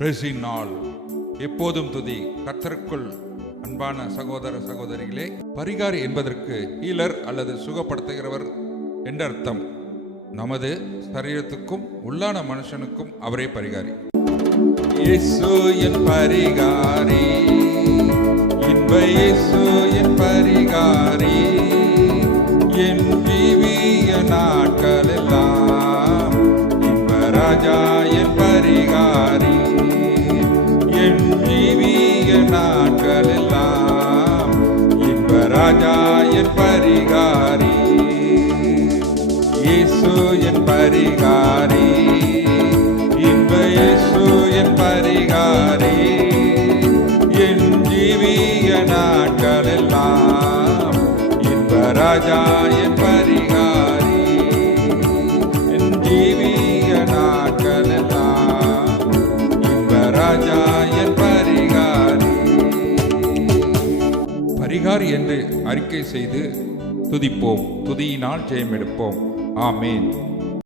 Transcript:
பிரேசின் நாள் எப்போதும் துதி. கத்தருக்குள் அன்பான சகோதர சகோதரிகளே பரிகாரி என்பதற்கு ஹீலர் அல்லது சுகப்படுத்துகிறவர் என்ற அர்த்தம். நமது சரீரத்துக்கும் உள்ளான மனுஷனுக்கும் அவரே பரிகாரி. இயேசு என் பரிகாரி. இன்ப இயேசு என் பரிகாரி. என் ஜீவிய இன்ப ராஜா என் பரிகாரி. நாட்களெல்லாம் நாட்கள் இன்ப ராஜா என் பரிகாரி இயேசு என் பரிகாரி இன்ப இயேசு என் பரிகாரி. என் ஜீவிய நாட்களெல்லாம் இன்ப ராஜா என் பரிகாரி. என் ஜீவிய நாட்களெல்லாம் இன்ப ராஜா பரிகாரி என்று அறிக்கை செய்து துதிப்போம். துதியினால் ஜெயமெடுப்போம். ஆமேன்.